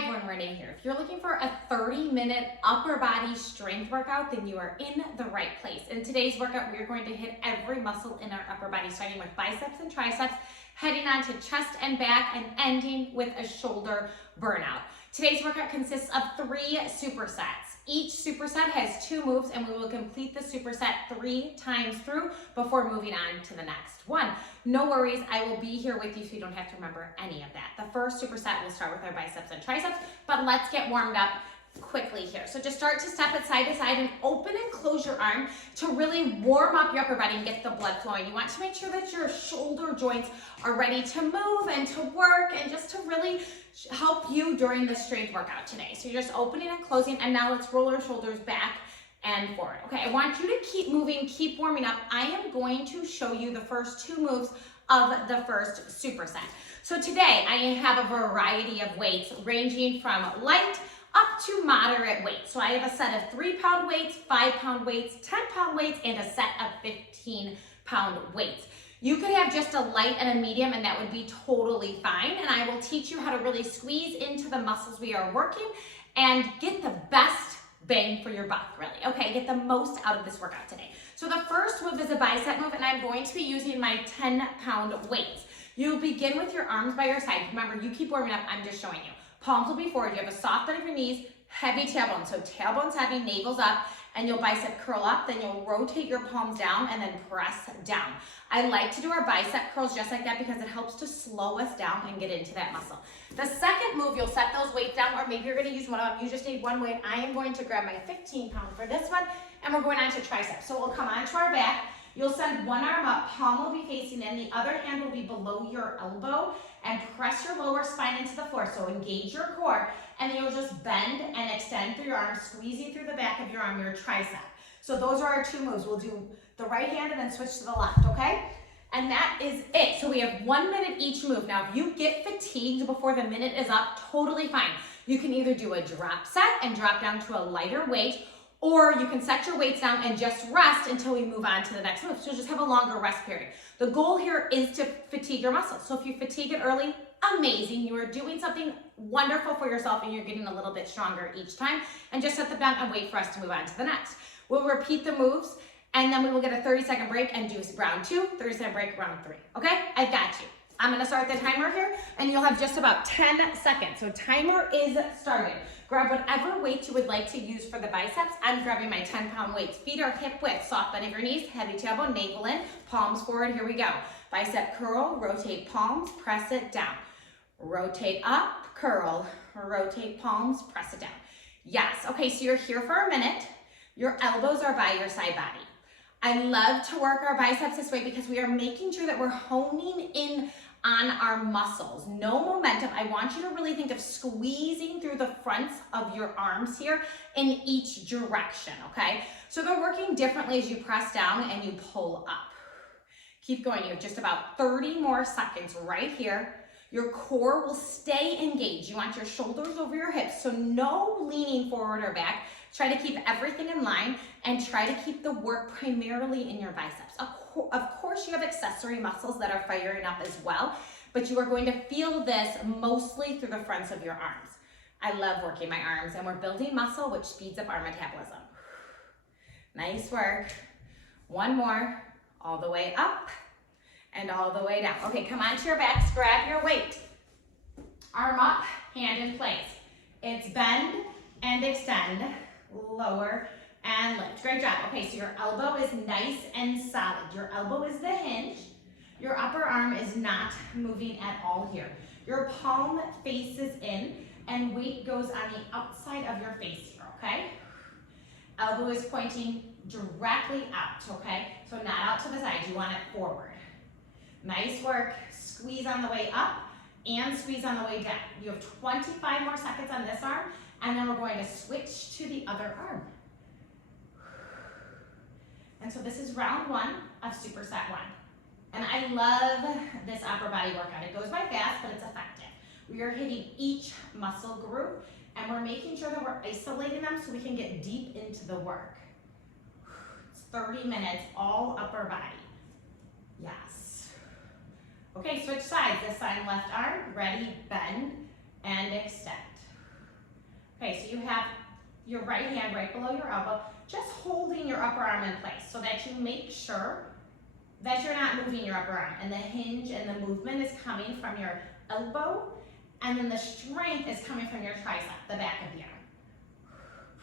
Hi everyone, Renee here. If you're looking for a 30-minute upper body strength workout, then you are in the right place. In today's workout, we are going to hit every muscle in our upper body, starting with biceps and triceps, heading on to chest and back, and ending with a shoulder burnout. Today's workout consists of 3 supersets. Each superset has 2 moves, and we will complete the superset 3 times through before moving on to the next one. No worries, I will be here with you so you don't have to remember any of that. The first superset will start with our biceps and triceps, but let's get warmed up quickly here. So just start to step it side to side and open and close your arm to really warm up your upper body and get the blood flowing. You want to make sure that your shoulder joints are ready to move and to work and just to really help you during the strength workout today. So you're just opening and closing, and now let's roll our shoulders back and forward. Okay, I want you to keep moving, keep warming up. I am going to show you the first 2 moves of the first superset. So today I have a variety of weights ranging from light up to moderate weights. So I have a set of 3-pound weights, 5-pound weights, 10-pound weights, and a set of 15-pound weights. You could have just a light and a medium, and that would be totally fine. And I will teach you how to really squeeze into the muscles we are working and get the best bang for your buck, really. Okay, get the most out of this workout today. So the first move is a bicep move, and I'm going to be using my 10-pound weights. You'll begin with your arms by your side. Remember, you keep warming up, I'm just showing you. Palms will be forward, you have a soft bend of your knees, heavy tailbone. So tailbone's heavy, navel's up, and you'll bicep curl up, then you'll rotate your palms down and then press down. I like to do our bicep curls just like that because it helps to slow us down and get into that muscle. The second move, you'll set those weights down, or maybe you're gonna use one of them. You just need one weight. I am going to grab my 15-pound for this one, and we're going on to triceps. So we'll come onto our back. You'll send one arm up, palm will be facing in, the other hand will be below your elbow, and press your lower spine into the floor. So engage your core, and then you'll just bend and extend through your arm, squeezing through the back of your arm, your tricep. So those are our 2 moves. We'll do the right hand and then switch to the left, okay? And that is it. So we have 1 minute each move. Now, if you get fatigued before the minute is up, totally fine. You can either do a drop set and drop down to a lighter weight, or you can set your weights down and just rest until we move on to the next move. So just have a longer rest period. The goal here is to fatigue your muscles. So if you fatigue it early, amazing. You are doing something wonderful for yourself, and you're getting a little bit stronger each time. And just set them down and wait for us to move on to the next. We'll repeat the moves, and then we will get a 30-second break and do round 2, 30-second break, round 3. Okay? I've got you. I'm gonna start the timer here, and you'll have just about 10 seconds. So timer is started. Grab whatever weight you would like to use for the biceps. I'm grabbing my 10-pound weights. Feet are hip width, soft bend of your knees, heavy tailbone, navel in, palms forward, here we go. Bicep curl, rotate palms, press it down. Rotate up, curl, rotate palms, press it down. Yes, okay, so you're here for a minute. Your elbows are by your side body. I love to work our biceps this way because we are making sure that we're honing in on our muscles. No momentum. I want you to really think of squeezing through the fronts of your arms here in each direction, okay? So they're working differently as you press down and you pull up. Keep going. You have just about 30 more seconds right here. Your core will stay engaged. You want your shoulders over your hips, so no leaning forward or back. Try to keep everything in line and try to keep the work primarily in your biceps. Of course, you have accessory muscles that are firing up as well, but you are going to feel this mostly through the fronts of your arms. I love working my arms, and we're building muscle, which speeds up our metabolism. Nice work. One more, all the way up and all the way down. Okay, come onto your backs, grab your weight. Arm up, hand in place. It's bend and extend, lower and lift. Great job. Okay, so your elbow is nice and solid. Your elbow is the hinge. Your upper arm is not moving at all here. Your palm faces in, and weight goes on the outside of your face here, okay? Elbow is pointing directly out, okay? So not out to the side, you want it forward. Nice work. Squeeze on the way up and squeeze on the way down. You have 25 more seconds on this arm, and then we're going to switch to the other arm. And so this is round 1 of superset 1. And I love this upper body workout. It goes by fast, but it's effective. We are hitting each muscle group, and we're making sure that we're isolating them so we can get deep into the work. It's 30 minutes, all upper body. Yes. Okay, switch sides. This side, left arm, ready, bend, and extend. Okay, so you have your right hand right below your elbow, just holding your upper arm in place so that you make sure that you're not moving your upper arm, and the hinge and the movement is coming from your elbow, and then the strength is coming from your tricep, the back of the arm.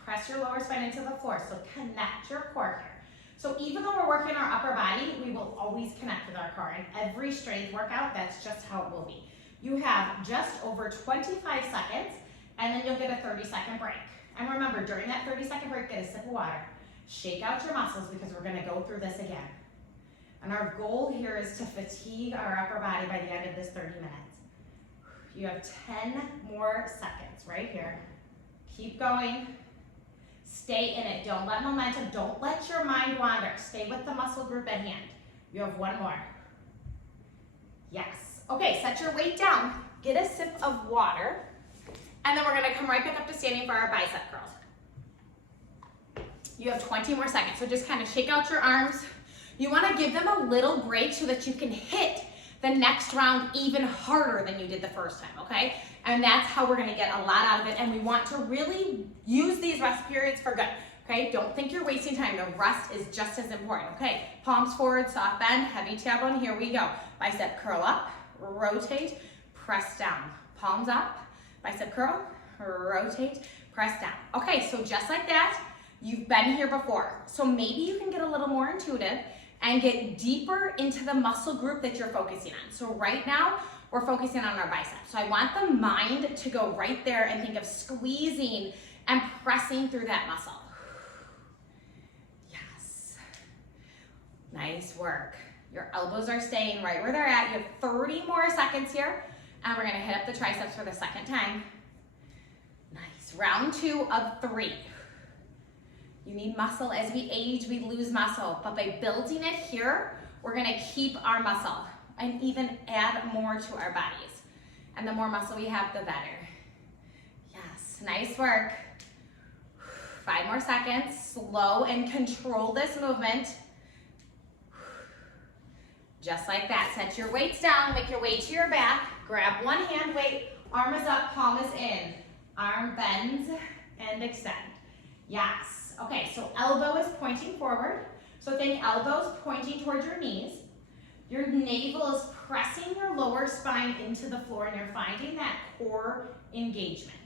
Press your lower spine into the floor, so connect your core here. So even though we're working our upper body, we will always connect with our core. In every strength workout, that's just how it will be. You have just over 25 seconds, and then you'll get a 30-second break. And remember, during that 30-second break, get a sip of water. Shake out your muscles because we're gonna go through this again. And our goal here is to fatigue our upper body by the end of this 30 minutes. You have 10 more seconds right here. Keep going. Stay in it. Don't let momentum, don't let your mind wander. Stay with the muscle group at hand. You have one more. Yes. Okay, set your weight down. Get a sip of water. And then we're gonna come right back up to standing for our bicep curls. You have 20 more seconds, so just kind of shake out your arms. You wanna give them a little break so that you can hit the next round even harder than you did the first time, okay? And that's how we're gonna get a lot out of it, and we want to really use these rest periods for good, okay? Don't think you're wasting time. The rest is just as important, okay? Palms forward, soft bend, heavy tailbone, here we go. Bicep curl up, rotate, press down. Palms up, bicep curl, rotate, press down. Okay, so just like that, you've been here before. So maybe you can get a little more intuitive and get deeper into the muscle group that you're focusing on. So right now, we're focusing on our biceps. So I want the mind to go right there and think of squeezing and pressing through that muscle. Yes. Nice work. Your elbows are staying right where they're at. You have 30 more seconds here, and we're gonna hit up the triceps for the second time. Nice. Round 2 of 3. You need muscle. As we age, we lose muscle. But by building it here, we're gonna keep our muscle and even add more to our bodies. And the more muscle we have, the better. Yes, nice work. 5 more seconds. Slow and control this movement. Just like that. Set your weights down, make your way to your back. Grab one hand weight, arm is up, palm is in. Arm bends and extend. Yes. Okay, so elbow is pointing forward. So think elbows pointing towards your knees. Your navel is pressing your lower spine into the floor, and you're finding that core engagement.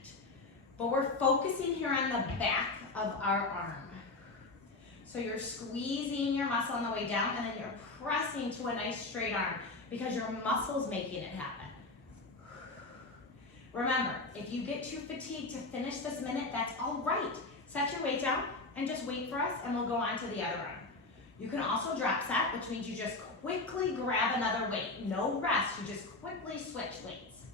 But we're focusing here on the back of our arm. So you're squeezing your muscle on the way down, and then you're pressing to a nice straight arm because your muscle's making it happen. Remember, if you get too fatigued to finish this minute, that's all right. Set your weight down and just wait for us, and we'll go on to the other arm. You can also drop set, which means you just quickly grab another weight. No rest, you just quickly switch weights.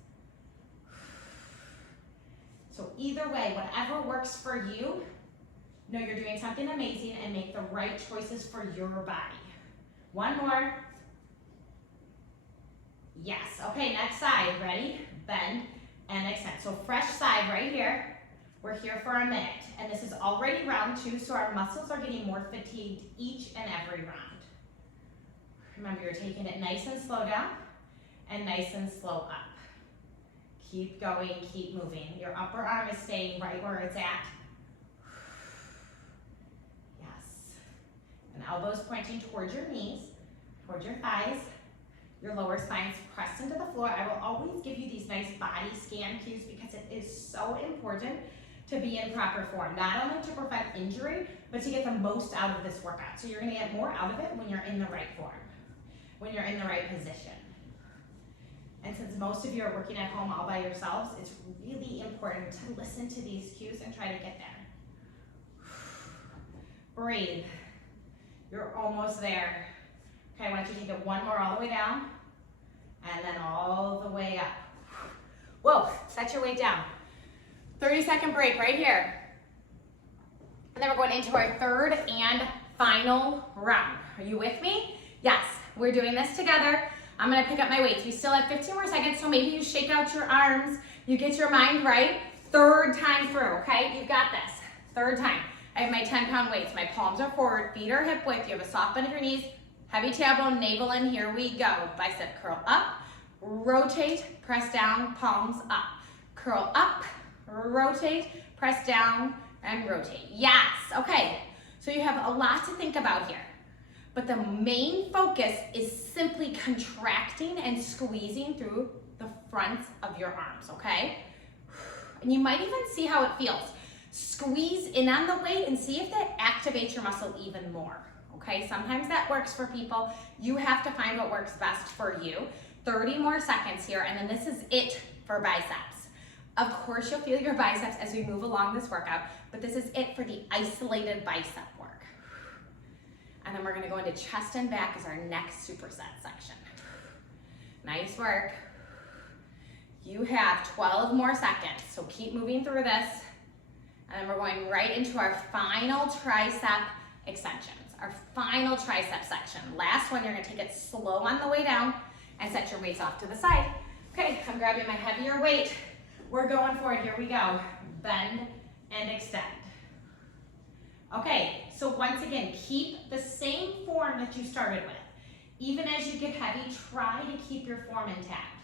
So either way, whatever works for you, know you're doing something amazing and make the right choices for your body. One more. Yes, okay, next side, ready? Bend and extend. So fresh side right here. We're here for a minute, and this is already round 2, so our muscles are getting more fatigued each and every round. Remember, you're taking it nice and slow down and nice and slow up. Keep going, keep moving. Your upper arm is staying right where it's at. Yes. And elbows pointing towards your knees, towards your thighs. Your lower spine's pressed into the floor. I will always give you these nice body scan cues because it is so important to be in proper form, not only to prevent injury, but to get the most out of this workout. So you're gonna get more out of it when you're in the right form, when you're in the right position. And since most of you are working at home all by yourselves, it's really important to listen to these cues and try to get there. Breathe. You're almost there. Okay, I want you to take it one more all the way down, and then all the way up. Whoa, set your weight down. 30-second break right here. And then we're going into our third and final round. Are you with me? Yes, we're doing this together. I'm gonna pick up my weights. We still have 15 more seconds, so maybe you shake out your arms, you get your mind right. Third time through, okay? You've got this. Third time. I have my 10-pound weights. My palms are forward, feet are hip width. You have a soft bend of your knees, heavy tailbone, navel in. Here we go. Bicep curl up, rotate, press down, palms up. Curl up, rotate, press down, and rotate. Yes, okay. So you have a lot to think about here. But the main focus is simply contracting and squeezing through the fronts of your arms, okay? And you might even see how it feels. Squeeze in on the weight and see if that activates your muscle even more, okay? Sometimes that works for people. You have to find what works best for you. 30 more seconds here, and then this is it for biceps. Of course, you'll feel your biceps as we move along this workout, but this is it for the isolated bicep work. And then we're gonna go into chest and back as our next superset section. Nice work. You have 12 more seconds, so keep moving through this. And then we're going right into our final tricep extensions, our final tricep section. Last one, you're gonna take it slow on the way down and set your weights off to the side. Okay, I'm grabbing my heavier weight. We're going for it, here we go. Bend and extend. Okay, so once again, keep the same form that you started with. Even as you get heavy, try to keep your form intact.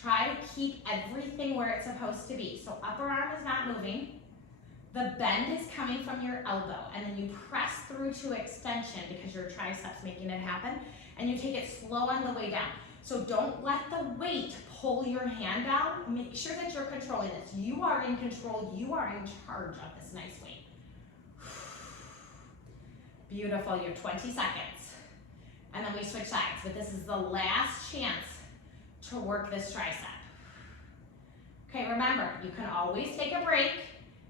Try to keep everything where it's supposed to be. So upper arm is not moving. The bend is coming from your elbow, and then you press through to extension because your triceps making it happen, and you take it slow on the way down. So don't let the weight pull your hand down. Make sure that you're controlling this. You are in control. You are in charge of this nice weight. Beautiful, you have 20 seconds. And then we switch sides, but this is the last chance to work this tricep. Okay, remember, you can always take a break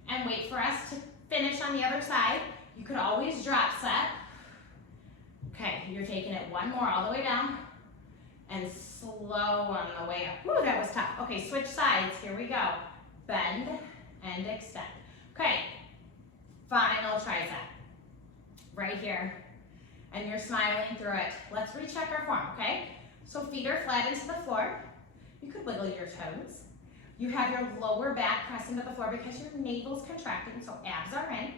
and wait for us to finish on the other side. You could always drop set. Okay, you're taking it one more all the way down and slow on the way up. Woo, that was tough. Okay, switch sides, here we go. Bend and extend. Okay, final tricep. Right here, and you're smiling through it. Let's recheck our form, okay? So feet are flat into the floor. You could wiggle your toes. You have your lower back pressing to the floor because your navel's contracting, so abs are in.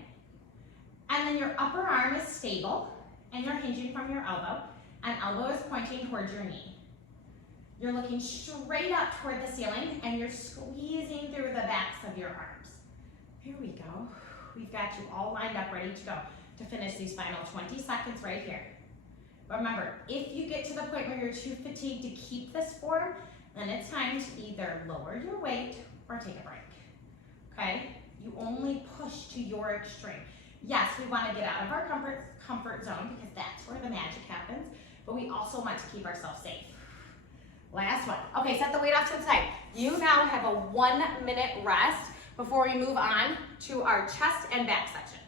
And then your upper arm is stable, and you're hinging from your elbow, and elbow is pointing towards your knee. You're looking straight up toward the ceiling, and you're squeezing through the backs of your arms. Here we go. We've got you all lined up, ready to go to finish these final 20 seconds right here. But remember, if you get to the point where you're too fatigued to keep this form, then it's time to either lower your weight or take a break, okay? You only push to your extreme. Yes, we want to get out of our comfort zone because that's where the magic happens, but we also want to keep ourselves safe. Last one. Okay, set the weight off to the side. You now have a 1 minute rest before we move on to our chest and back section.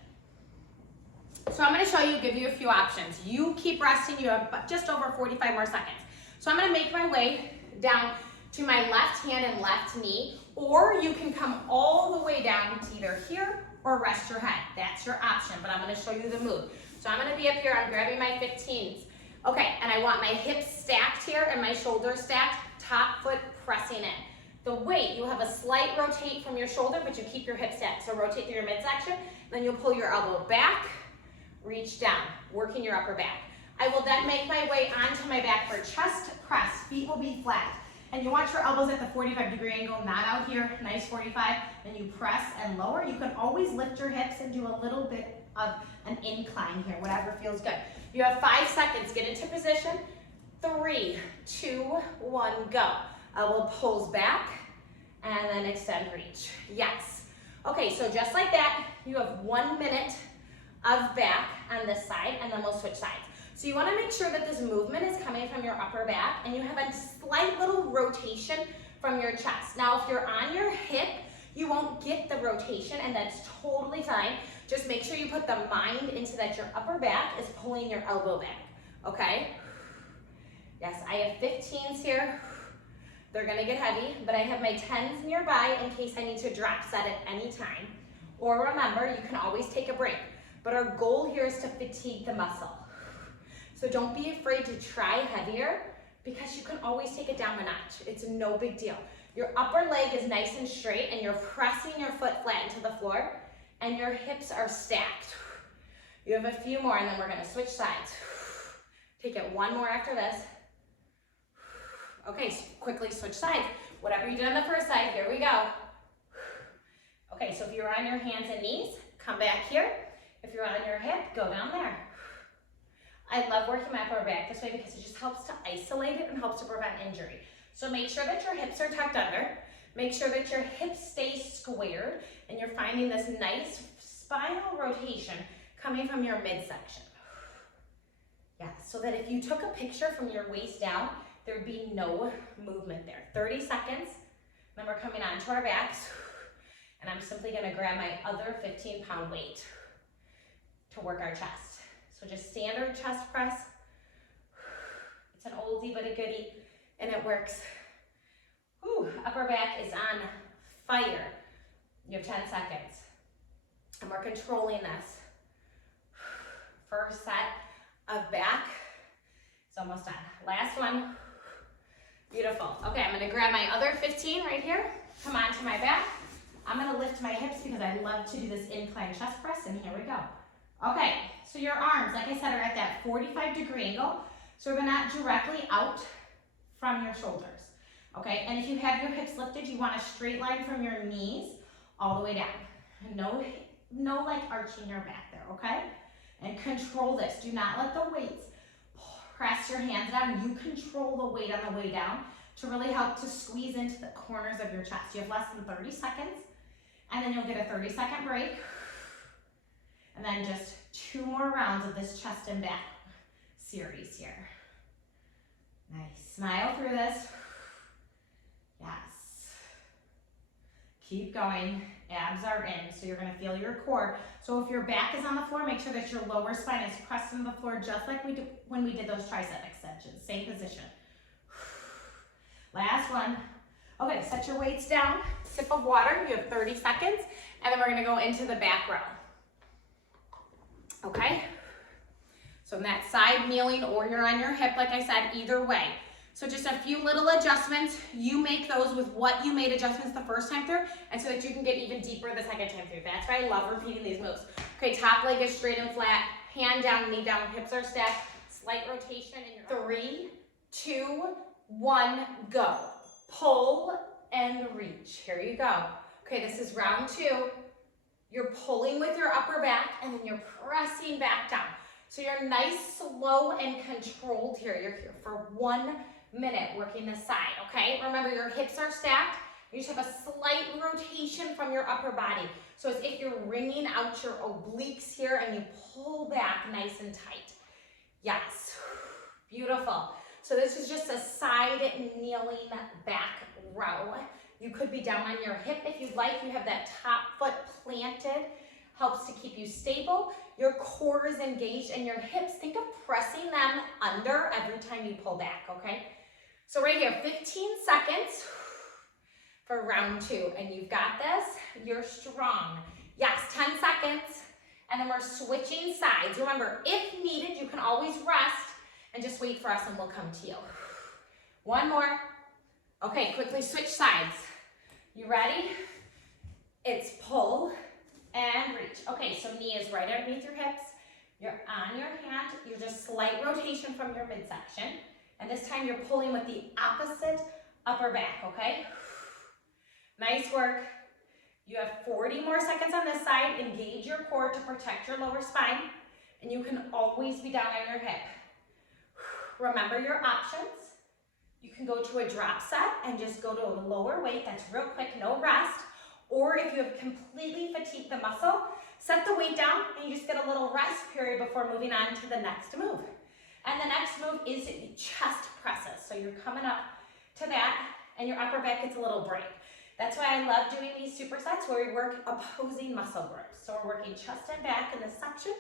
So I'm gonna show you, give you a few options. You keep resting, you have just over 45 more seconds. So I'm gonna make my way down to my left hand and left knee, or you can come all the way down to either here or rest your head. That's your option, but I'm gonna show you the move. So I'm gonna be up here, I'm grabbing my 15s. Okay, and I want my hips stacked here and my shoulders stacked, top foot pressing in. The weight, you have a slight rotate from your shoulder, but you keep your hips stacked. So rotate through your midsection, then you'll pull your elbow back, reach down, working your upper back. I will then make my way onto my back for chest press. Feet will be flat. And you want your elbows at the 45-degree angle, not out here, nice 45. Then you press and lower. You can always lift your hips and do a little bit of an incline here, whatever feels good. You have 5 seconds, get into position. 3, 2, 1, go. Elbow pulls back and then extend, reach. Yes. Okay, so just like that, you have 1 minute of back on this side, and then we'll switch sides. So you want to make sure that this movement is coming from your upper back, and you have a slight little rotation from your chest. Now, if you're on your hip, you won't get the rotation, and that's totally fine. Just make sure you put the mind into that your upper back is pulling your elbow back, okay? Yes, I have 15s here. They're gonna get heavy, but I have my 10s nearby in case I need to drop set at any time. Or remember, you can always take a break. But our goal here is to fatigue the muscle. So don't be afraid to try heavier because you can always take it down a notch. It's no big deal. Your upper leg is nice and straight and you're pressing your foot flat into the floor and your hips are stacked. You have a few more and then we're gonna switch sides. Take it one more after this. Okay, so quickly switch sides. Whatever you did on the first side, here we go. Okay, so if you're on your hands and knees, come back here. If you're on your hip, go down there. I love working my upper back this way because it just helps to isolate it and helps to prevent injury. So make sure that your hips are tucked under. Make sure that your hips stay squared and you're finding this nice spinal rotation coming from your midsection. Yeah, so that if you took a picture from your waist down, there would be no movement there. 30 seconds. Then we're coming onto our backs. And I'm simply gonna grab my other 15-pound weight to work our chest. So just standard chest press. It's an oldie but a goodie, and it works. Whew, upper back is on fire. You have 10 seconds. And we're controlling this. First set of back. It's almost done. Last one. Beautiful. Okay, I'm gonna grab my other 15 right here. Come onto my back. I'm gonna lift my hips because I love to do this incline chest press, and here we go. Okay, so your arms, like I said, are at that 45-degree angle, so they're not directly out from your shoulders, okay? And if you have your hips lifted, you want a straight line from your knees all the way down. No like arching your back there, okay? And control this. Do not let the weights press your hands down. You control the weight on the way down to really help to squeeze into the corners of your chest. You have less than 30 seconds, and then you'll get a 30-second break. And then just 2 more rounds of this chest and back series here. Nice. Smile through this. Yes. Keep going. Abs are in, so you're going to feel your core. So if your back is on the floor, make sure that your lower spine is pressed into the floor just like we did when we did those tricep extensions. Same position. Last one. Okay, set your weights down. Sip of water. You have 30 seconds. And then we're going to go into the back row. Okay, so in that side kneeling or you're on your hip, like I said, either way. So just a few little adjustments. You make those with what you made adjustments the first time through, and so that you can get even deeper the second time through. That's why I love repeating these moves. Okay, top leg is straight and flat, hand down, knee down, hips are stacked, slight rotation in your 3, 2, 1, go. Pull and reach. Here you go. Okay, this is round 2. You're pulling with your upper back and then you're pressing back down. So you're nice, slow, and controlled here. You're here for 1 minute working this side, okay? Remember, your hips are stacked. You just have a slight rotation from your upper body. So as if you're wringing out your obliques here and you pull back nice and tight. Yes, beautiful. So this is just a side kneeling back row. You could be down on your hip if you'd like. You have that top foot planted. Helps to keep you stable. Your core is engaged and your hips, think of pressing them under every time you pull back, okay? So right here, 15 seconds for round 2. And you've got this. You're strong. Yes, 10 seconds. And then we're switching sides. Remember, if needed, you can always rest and just wait for us and we'll come to you. 1 more. Okay, quickly switch sides. You ready? It's pull and reach. Okay, so knee is right underneath your hips. You're on your hand. You're just slight rotation from your midsection. And this time you're pulling with the opposite upper back, okay? Nice work. You have 40 more seconds on this side. Engage your core to protect your lower spine. And you can always be down on your hip. Remember your options. You can go to a drop set and just go to a lower weight. That's real quick, no rest. Or if you have completely fatigued the muscle, set the weight down and you just get a little rest period before moving on to the next move. And the next move is chest presses. So you're coming up to that and your upper back gets a little break. That's why I love doing these supersets where we work opposing muscle groups. So we're working chest and back in this section.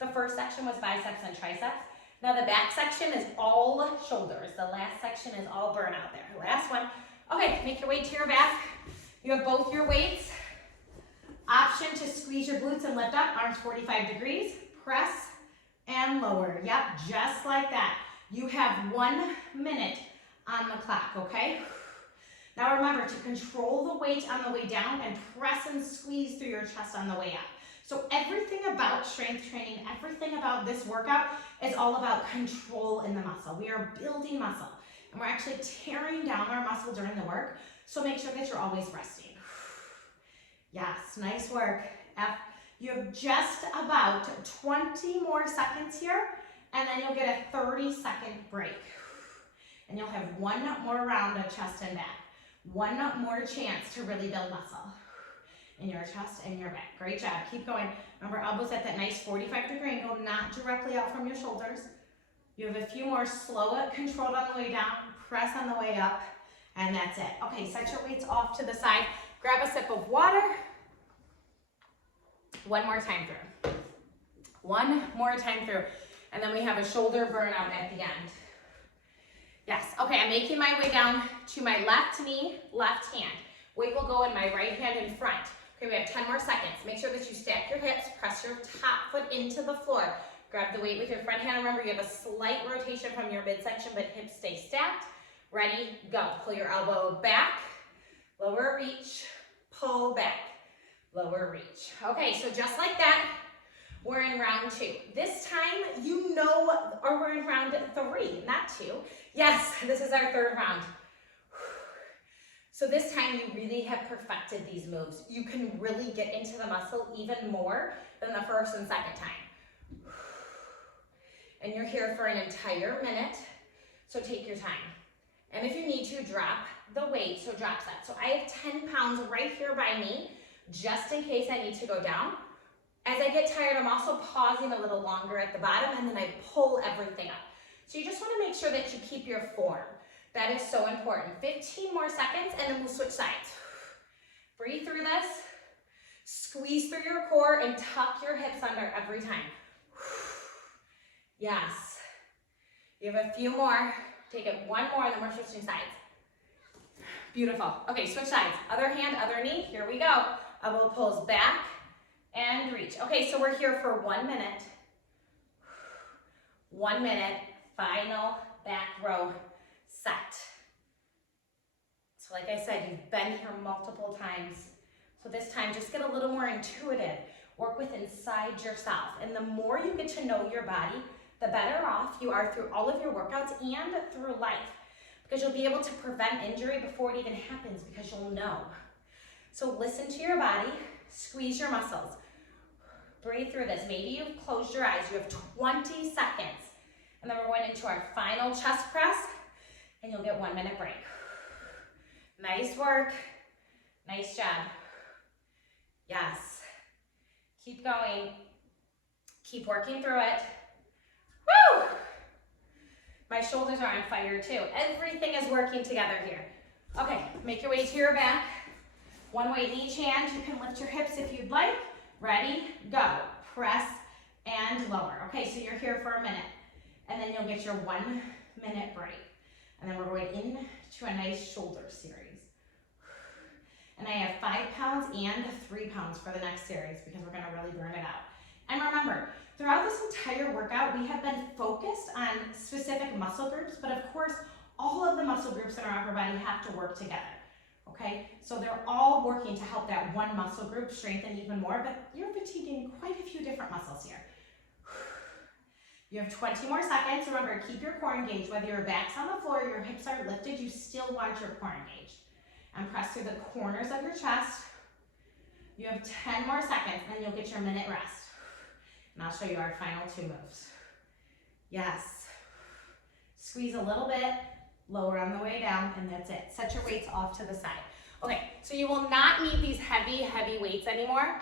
The first section was biceps and triceps. Now the back section is all shoulders. The last section is all burnout there. Last one. Okay, make your way to your back. You have both your weights. Option to squeeze your glutes and lift up, arms 45 degrees. Press and lower. Yep, just like that. You have 1 minute on the clock, okay? Now remember to control the weight on the way down and press and squeeze through your chest on the way up. So everything about strength training, everything about this workout is all about control in the muscle. We are building muscle and we're actually tearing down our muscle during the work. So make sure that you're always resting. Yes. Yes, nice work. You have just about 20 more seconds here, and then you'll get a 30-second break. And you'll have one more round of chest and back. One more chance to really build muscle in your chest and your back. Great job, keep going. Remember, elbows at that nice 45-degree angle, not directly out from your shoulders. You have a few more, slow it, controlled on the way down, press on the way up, and that's it. Okay, set your weights off to the side. Grab a sip of water. One more time through. One more time through. And then we have a shoulder burnout at the end. Yes, okay, I'm making my way down to my left knee, left hand. Weight will go in my right hand in front. Okay, we have 10 more seconds. Make sure that you stack your hips, press your top foot into the floor. Grab the weight with your front hand. Remember, you have a slight rotation from your midsection, but hips stay stacked. Ready, go. Pull your elbow back, lower reach, pull back, lower reach. Okay, so just like that, we're in round 2. This time, you know, or we're in round 3, not 2. Yes, this is our 3rd round. So this time, you really have perfected these moves. You can really get into the muscle even more than the first and second time. And you're here for an entire minute, so take your time. And if you need to, drop the weight, so drop that. So I have 10 pounds right here by me, just in case I need to go down. As I get tired, I'm also pausing a little longer at the bottom, and then I pull everything up. So you just want to make sure that you keep your form. That is so important. 15 more seconds, and then we'll switch sides. Breathe through this. Squeeze through your core and tuck your hips under every time. Yes. You have a few more. Take it one more, and then we're switching sides. Beautiful. Okay, switch sides. Other hand, other knee. Here we go. Elbow pulls back and reach. Okay, so we're here for 1 minute. 1 minute. Final back row set. So like I said, you've been here multiple times. So this time, just get a little more intuitive. Work with inside yourself. And the more you get to know your body, the better off you are through all of your workouts and through life. Because you'll be able to prevent injury before it even happens, because you'll know. So listen to your body, squeeze your muscles. Breathe through this. Maybe you've closed your eyes. You have 20 seconds. And then we're going into our final chest press, and you'll get 1 minute break. Nice work. Nice job. Yes. Keep going. Keep working through it. Woo! My shoulders are on fire too. Everything is working together here. Okay, make your way to your back. One weight in each hand. You can lift your hips if you'd like. Ready, go. Press and lower. Okay, so you're here for a minute. And then you'll get your 1 minute break. And then we're going into a nice shoulder series. And I have 5 pounds and 3 pounds for the next series, because we're gonna really burn it out. And remember, throughout this entire workout, we have been focused on specific muscle groups, but of course, all of the muscle groups in our upper body have to work together, okay? So they're all working to help that one muscle group strengthen even more, but you're fatiguing quite a few different muscles here. You have 20 more seconds. Remember, keep your core engaged. Whether your back's on the floor or your hips are lifted, you still want your core engaged. And press through the corners of your chest. You have 10 more seconds, and you'll get your minute rest. And I'll show you our final 2 moves. Yes. Squeeze a little bit, lower on the way down, and that's it. Set your weights off to the side. Okay, so you will not need these heavy weights anymore.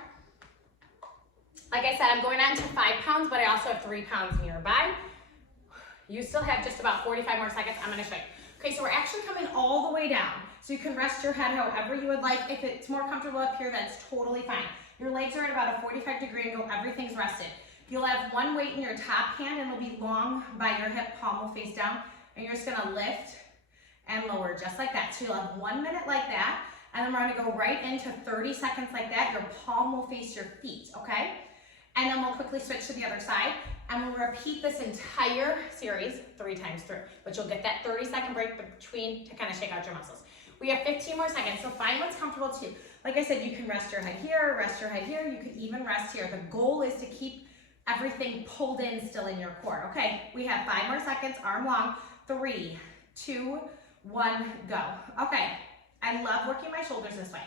Like I said, I'm going on to 5 pounds, but I also have 3 pounds nearby. You still have just about 45 more seconds. I'm gonna show you. Okay, so we're actually coming all the way down. So you can rest your head however you would like. If it's more comfortable up here, that's totally fine. Your legs are at about a 45-degree angle. Everything's rested. You'll have one weight in your top hand, and it'll be long by your hip. Palm will face down, and you're just gonna lift and lower just like that. So you'll have 1 minute like that, and then we're gonna go right into 30 seconds like that. Your palm will face your feet, okay? And then we'll quickly switch to the other side, and we'll repeat this entire series 3 times through. But you'll get that 30-second break between to kind of shake out your muscles. We have 15 more seconds, so find what's comfortable too. Like I said, you can rest your head here, rest your head here. You could even rest here. The goal is to keep everything pulled in still in your core. Okay, we have 5 more seconds, arm long. 3, 2, 1, go. Okay, I love working my shoulders this way.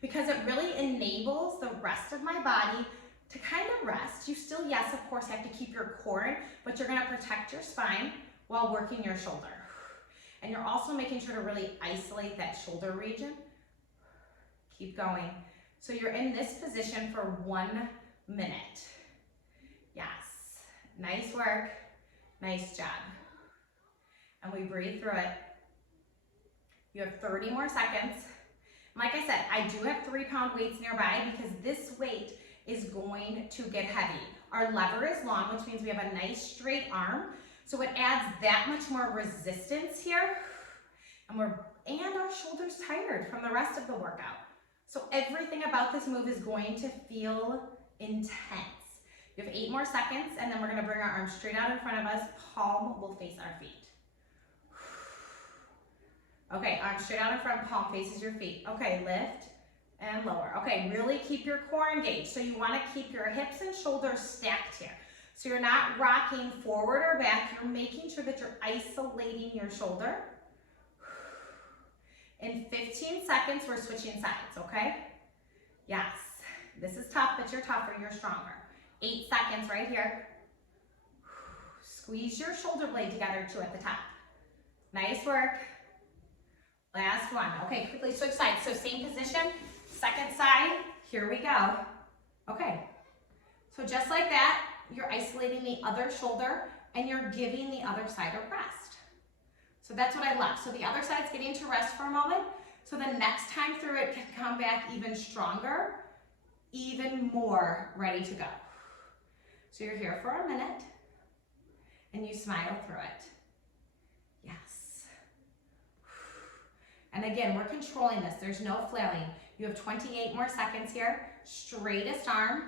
because it really enables the rest of my body to kind of rest. You still, yes, of course, have to keep your core in, but you're gonna protect your spine while working your shoulder. And you're also making sure to really isolate that shoulder region. Keep going. So you're in this position for 1 minute. Yes, nice work, nice job. And we breathe through it. You have 30 more seconds. Like I said, I do have 3-pound weights nearby because this weight is going to get heavy. Our lever is long, which means we have a nice straight arm. So it adds that much more resistance here. And our shoulders tired from the rest of the workout. So everything about this move is going to feel intense. You have 8 more seconds, and then we're gonna bring our arms straight out in front of us. Palm will face our feet. Okay, arms straight out in front, palm faces your feet. Okay, lift and lower. Okay, really keep your core engaged. So you wanna keep your hips and shoulders stacked here. So you're not rocking forward or back, you're making sure that you're isolating your shoulder. In 15 seconds, we're switching sides, okay? Yes, this is tough, but you're tougher, you're stronger. 8 seconds right here. Squeeze your shoulder blade together too at the top. Nice work. Last one. Okay, quickly switch sides. So same position, second side, here we go. Okay, so just like that, you're isolating the other shoulder and you're giving the other side a rest. So that's what I love. So the other side's getting to rest for a moment. So the next time through it can come back even stronger, even more ready to go. So you're here for a minute and you smile through it. Yes. And again, we're controlling this. There's no flailing. You have 28 more seconds here. Straightest arm,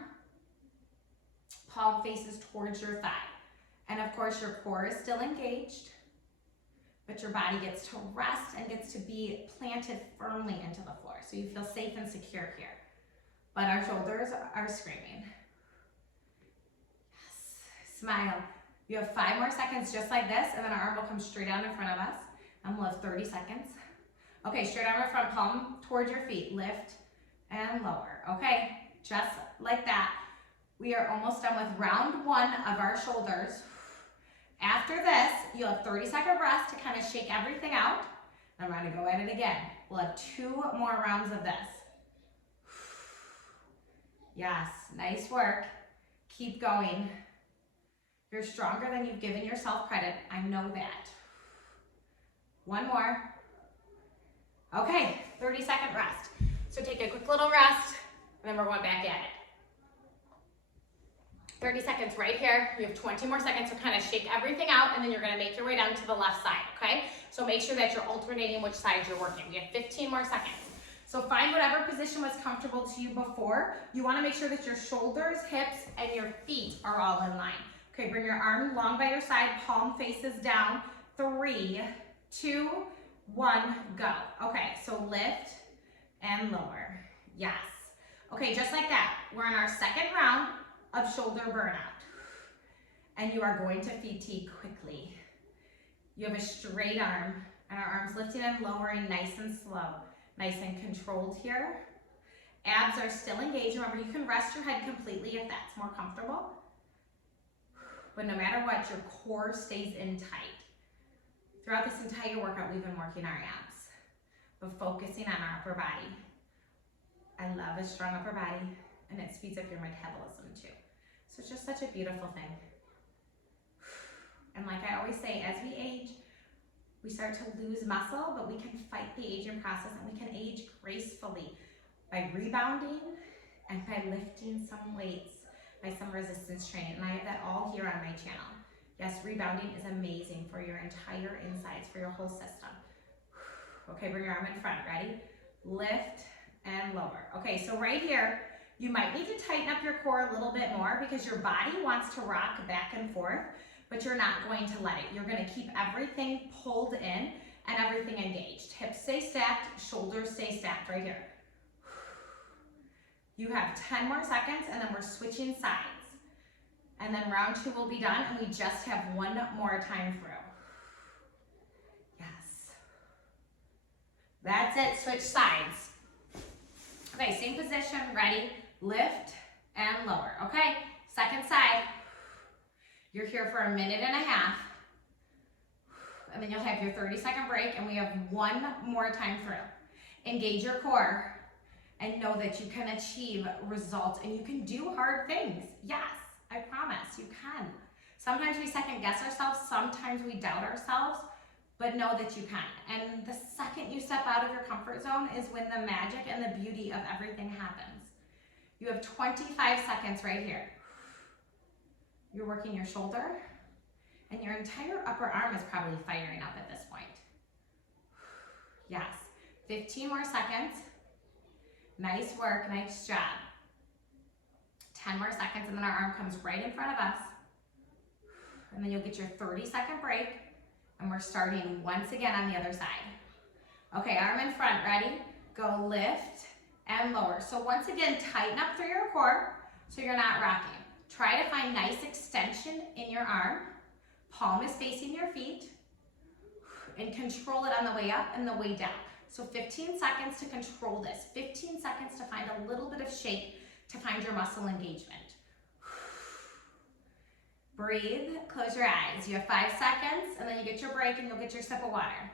palm faces towards your thigh. And of course, your core is still engaged, but your body gets to rest and gets to be planted firmly into the floor. So you feel safe and secure here. But our shoulders are screaming. Yes, smile. You have 5 more seconds just like this, and then our arm will come straight out in front of us, and we'll have 30 seconds. Okay, straight arm in front, palm towards your feet, lift and lower. Okay, just like that. We are almost done with round 1 of our shoulders. After this, you'll have 30-second rest to kind of shake everything out. I'm gonna go at it again. We'll have 2 more rounds of this. Yes, nice work. Keep going. You're stronger than you've given yourself credit. I know that. 1 more. Okay, 30-second rest. So take a quick little rest, and then we're going back at it. 30 seconds right here. You have 20 more seconds to kind of shake everything out, and then you're gonna make your way down to the left side, okay? So make sure that you're alternating which side you're working. We have 15 more seconds. So find whatever position was comfortable to you before. You wanna make sure that your shoulders, hips, and your feet are all in line. Okay, bring your arm long by your side, palm faces down. 3, 2, 1, go. Okay, so lift and lower. Yes. Okay, just like that. We're in our second round of shoulder burnout. And you are going to fatigue quickly. You have a straight arm, and our arms lifting and lowering nice and slow. Nice and controlled here. Abs are still engaged. Remember, you can rest your head completely if that's more comfortable. But no matter what, your core stays in tight. Throughout this entire workout, we've been working our abs, but focusing on our upper body. I love a strong upper body, and it speeds up your metabolism too. So it's just such a beautiful thing. And like I always say, as we age, we start to lose muscle, but we can fight the aging process, and we can age gracefully by rebounding and by lifting some weights, by some resistance training. And I have that all here on my channel. Yes, rebounding is amazing for your entire insides, for your whole system. Okay, bring your arm in front, ready? Lift and lower. Okay, so right here, you might need to tighten up your core a little bit more because your body wants to rock back and forth, but you're not going to let it. You're gonna keep everything pulled in and everything engaged. Hips stay stacked, shoulders stay stacked right here. You have 10 more seconds, and then we're switching sides. And then round 2 will be done, and we just have 1 more time through. Yes. That's it, switch sides. Okay, same position, ready, lift and lower. Okay, second side. You're here for 1.5 minutes. And then you'll have your 30-second break, and we have one more time through. Engage your core and know that you can achieve results and you can do hard things. Yes, I promise you can. Sometimes we second guess ourselves, sometimes we doubt ourselves, but know that you can. And the second you step out of your comfort zone is when the magic and the beauty of everything happens. You have 25 seconds right here. You're working your shoulder, and your entire upper arm is probably firing up at this point. Yes, 15 more seconds. Nice work, nice job. 10 more seconds, and then our arm comes right in front of us. And then you'll get your 30-second break, and we're starting once again on the other side. Okay, arm in front, ready? Go lift and lower. So once again, tighten up through your core so you're not rocking. Try to find nice extension in your arm. Palm is facing your feet, and control it on the way up and the way down. So 15 seconds to control this. 15 seconds to find a little bit of shape to find your muscle engagement. Breathe, close your eyes. You have 5 seconds, and then you get your break and you'll get your sip of water.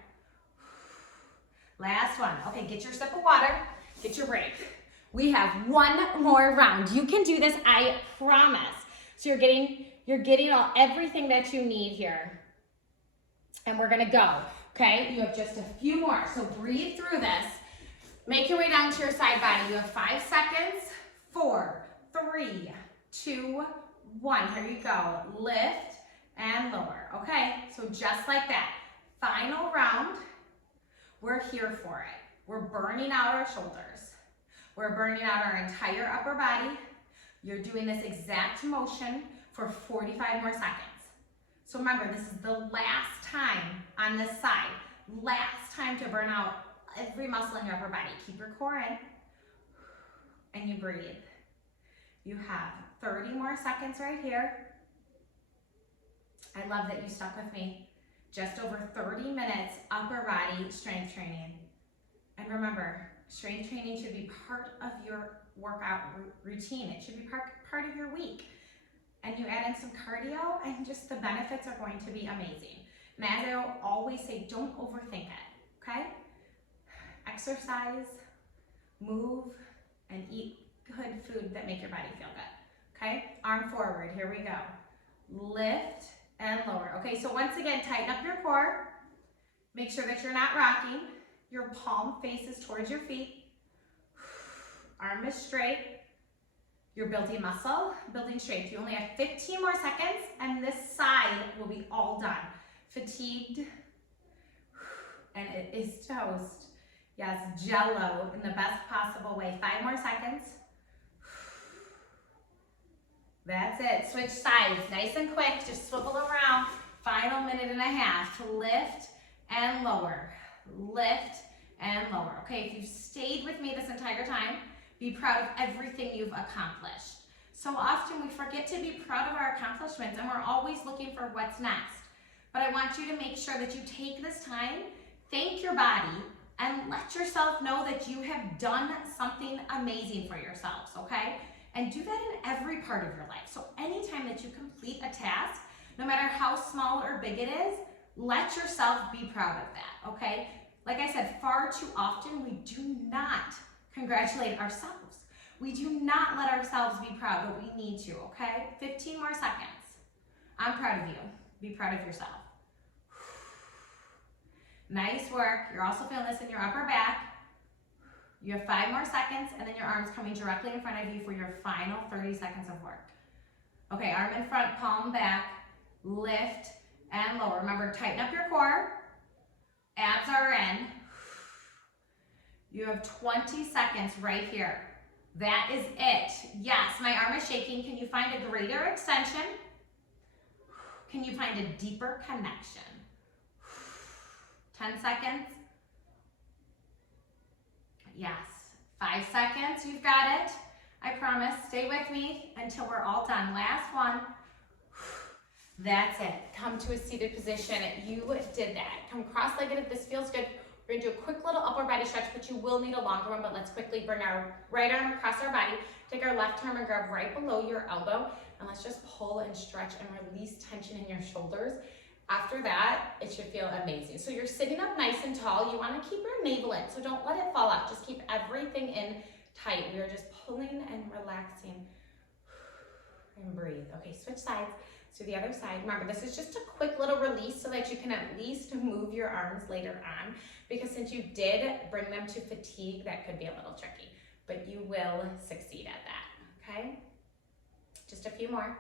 Last one. Okay, get your sip of water, get your break. We have one more round. You can do this, I promise. So you're getting everything that you need here. And we're gonna go, okay? You have just a few more, so breathe through this. Make your way down to your side body. You have 5 seconds. 4, 3, 2, 1. Here you go. Lift and lower. Okay, so just like that. Final round. We're here for it. We're burning out our shoulders. We're burning out our entire upper body. You're doing this exact motion for 45 more seconds. So remember, this is the last time on this side. Last time to burn out every muscle in your upper body. Keep your core in and you breathe. You have 30 more seconds right here. I love that you stuck with me. Just over 30 minutes upper body strength training. And remember, strength training should be part of your workout routine. It should be part of your week. And you add in some cardio and just the benefits are going to be amazing. And as I always say, don't overthink it, okay? Exercise, move, and eat good food that make your body feel good, okay? Arm forward, here we go. Lift and lower. Okay, so once again, tighten up your core. Make sure that you're not rocking. Your palm faces towards your feet. Arm is straight. You're building muscle, building strength. You only have 15 more seconds, and this side will be all done. Fatigued, and it is toast. Yes, jello in the best possible way. 5 more seconds. That's it. Switch sides, nice and quick. Just swivel around. Final 1.5 minutes. Lift and lower. Lift and lower. Okay, if you've stayed with me this entire time, be proud of everything you've accomplished. So often we forget to be proud of our accomplishments, and we're always looking for what's next. But I want you to make sure that you take this time, thank your body, and let yourself know that you have done something amazing for yourselves, okay? And do that in every part of your life. So anytime that you complete a task, no matter how small or big it is, let yourself be proud of that, okay? Like I said, far too often we do not congratulate ourselves. We do not let ourselves be proud, but we need to, okay? 15 more seconds. I'm proud of you. Be proud of yourself. Nice work. You're also feeling this in your upper back. You have 5 more seconds, and then your arm's coming directly in front of you for your final 30 seconds of work. Okay, arm in front, palm back, lift and lower. Remember, tighten up your core. Abs are in. You have 20 seconds right here. That is it. Yes, my arm is shaking. Can you find a greater extension? Can you find a deeper connection? 10 seconds. Yes. 5 seconds. You've got it. I promise. Stay with me until we're all done. Last one. That's it. Come to a seated position. You did that. Come cross-legged if this feels good. We're gonna do a quick little upper body stretch, but you will need a longer one, but let's quickly bring our right arm across our body, take our left arm and grab right below your elbow, and let's just pull and stretch and release tension in your shoulders. After that, it should feel amazing. So you're sitting up nice and tall. You wanna keep your navel in, so don't let it fall out. Just keep everything in tight. We are just pulling and relaxing. And breathe. Okay, switch sides to the other side. Remember, this is just a quick little release so that you can at least move your arms later on, because since you did bring them to fatigue, that could be a little tricky, but you will succeed at that, okay? Just a few more.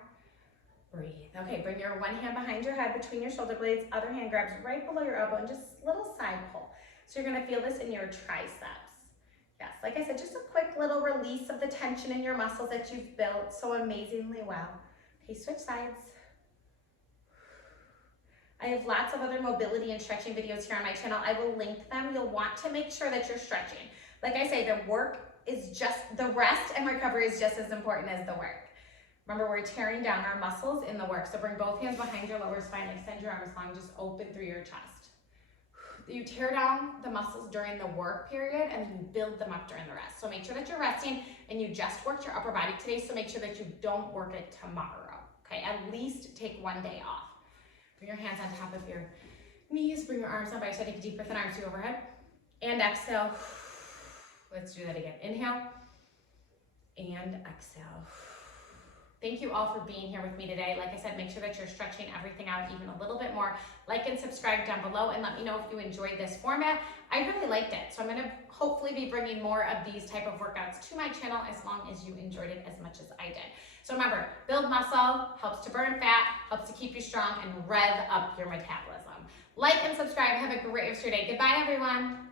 Breathe. Okay, bring your one hand behind your head between your shoulder blades, other hand grabs right below your elbow and just little side pull. So you're gonna feel this in your triceps. Yes, like I said, just a quick little release of the tension in your muscles that you've built so amazingly well. Okay, switch sides. I have lots of other mobility and stretching videos here on my channel. I will link them. You'll want to make sure that you're stretching. Like I say, the work is just, the rest and recovery is just as important as the work. Remember, we're tearing down our muscles in the work. So bring both hands behind your lower spine, extend your arms long, just open through your chest. You tear down the muscles during the work period and then you build them up during the rest. So make sure that you're resting and you just worked your upper body today, so make sure that you don't work it tomorrow, okay? At least take one day off. Bring your hands on top of your knees, bring your arms down by your side, take a deep breath in, arms to overhead, and exhale. Let's do that again. Inhale and exhale. Thank you all for being here with me today. Like I said, make sure that you're stretching everything out even a little bit more. Like and subscribe down below and let me know if you enjoyed this format. I really liked it. So I'm gonna hopefully be bringing more of these type of workouts to my channel as long as you enjoyed it as much as I did. So remember, build muscle, helps to burn fat, helps to keep you strong and rev up your metabolism. Like and subscribe. Have a great rest of your day. Goodbye, everyone.